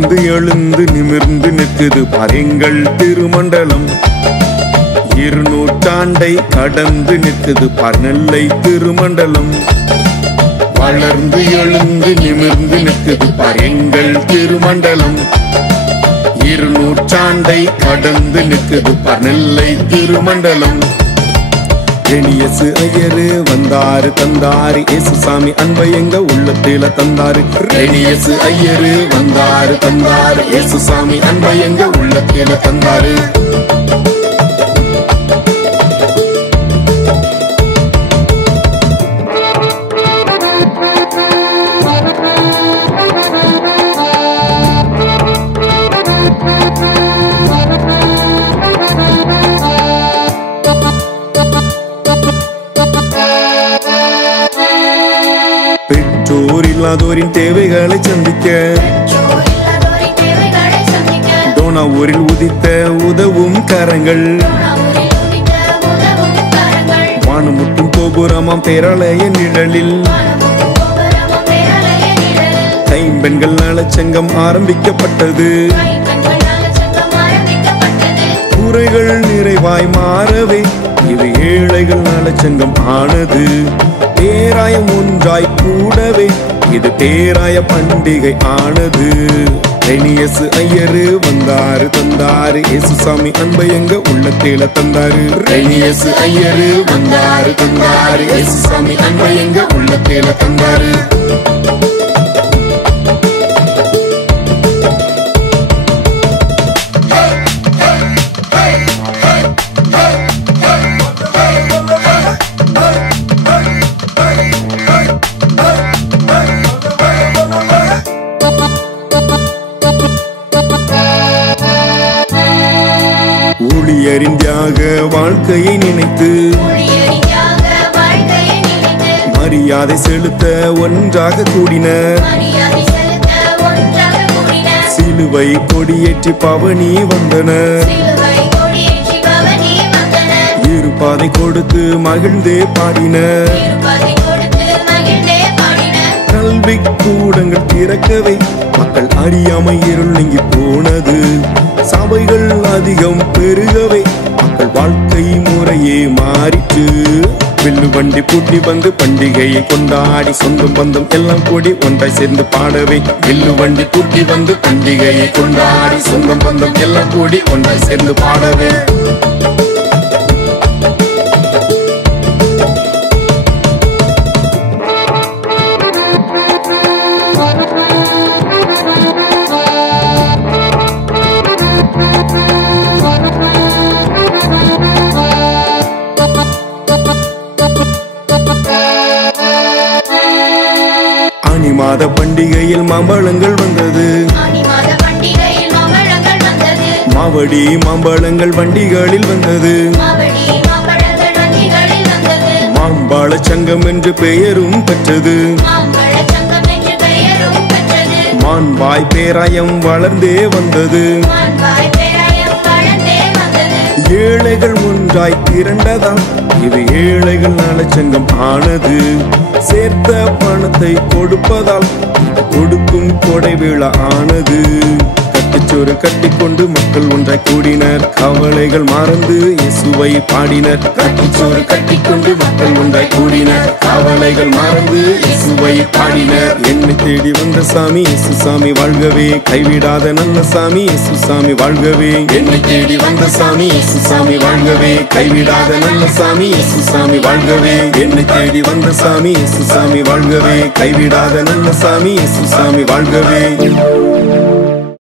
வளர்ந்து எழுந்து நிமிர்ந்து நிற்குது பாருங்கள் திருமண்டலம். 200 கடந்து நிற்குது பார் நெல்லை திருமண்டலம். வளர்ந்து எழுந்து நிமிர்ந்து நிற்குது பார் எங்கள் திருமண்டலம். 200 கடந்து நிற்குது பார் நெல்லை திருமண்டலம். ரெனியசு ஐயரு வந்தாரு தந்தாரு ஏசுசாமி அன்பை எங்க உள்ளத்தில தந்தாரு. ரெனியசு ஐயரு வந்தாரு தந்தாரு ஏசுசாமி அன்பை எங்க உள்ளத்தில தந்தாரு. பெற்றோர் இல்லாதோரின் தேவைகளை சந்திக்க டோனாவூரில் உதித்த உதவும் கரங்கள். வானமுட்டும் கோபுரமாம் பேராலய நிழலில் கைம்பெண்கள் நலச்சங்கம் ஆரம்பிக்கப்பட்டது. குறைகள் நிறைவாய் மாறவே இது ஏழைகள் நலச்சங்கம் ஆனது. பேராயம் ஒன்றாய் கூடவே இது பேராய பண்டிகை ஆனது. ரெனியசு ஐயரு வந்தாரு தந்தாரு ஏசுசாமி அன்பை எங்க உள்ளத்தில தந்தாரு. ரெனியசு ஐயரு வந்தாரு தந்தாரு ஏசுசாமி அன்பை எங்க உள்ளத்தில தந்தாரு. ஊழியரின் தியாக வாழ்க்கையை நினைத்து மரியாதை செலுத்த ஒன்றாக கூடினர். சிலுவை கொடியேற்றி பவனி வந்தனர். இருபாதை கொடுத்து மகிழ்ந்தே பாடினர். கல்வி கூடங்கள் திறக்கவே மக்கள் அறியாமை இருள் நீங்கி போனது. சபைகள் அதிகம் பெருகவே மக்கள் வாழ்க்கை முறையே மாறிட்டு. வில்லு வண்டி பூட்டி வந்து பண்டிகையை கொண்டாடி சொந்தம் பந்தம் எல்லாம் கூடி ஒன்றாய் சேர்ந்து பாடவே. வில்லு வண்டி பூட்டி வந்து பண்டிகையை கொண்டாடி சொந்தம் பந்தம் எல்லாம் கூடி ஒன்றாய் சேர்ந்து பாடவே. ஆனி மாத பண்டிகையில் மாம்பழங்கள் வந்தது. மாவடி மாம்பழங்கள் வண்டிகளில் வந்தது. மாம்பழ சங்கம் என்று பெயரும் பெற்றது. மாண்பாய் பேராயம் வளர்ந்தே வந்தது. ஏழைகள் ஒன்றாய் திரண்டதால் இது ஏழைகள் நலச்சங்கம் ஆனது. சேர்த்த பணத்தை கொடுப்பதால் கொடுக்கும் கொடை விழா ஆனது. கட்டுச்சோறு கட்டிக்கொண்டு மக்கள் ஒன்றாய் கூடினர். கவலைகள் மறந்து இயேசுவை பாடினர். கட்டுச்சோறு கட்டிக்கொண்டு மக்கள் ஒன்றாய் கூடினர். கவலைகள் மறந்து இயேசுவை பாடினர். என்னை தேடி வந்த சாமி இயேசு சாமி வாழ்கவே. கைவிடாத நல்ல சாமி இயேசு சாமி வாழ்கவே. என்னை தேடி வந்த சாமி இயேசு சாமி வாழ்கவே. கைவிடாத நல்ல சாமி இயேசு சாமி வாழ்கவே. என்னை தேடி வந்த சாமி இயேசு சாமி வாழ்கவே. கைவிடாத நல்ல சாமி இயேசு சாமி வாழ்கவே.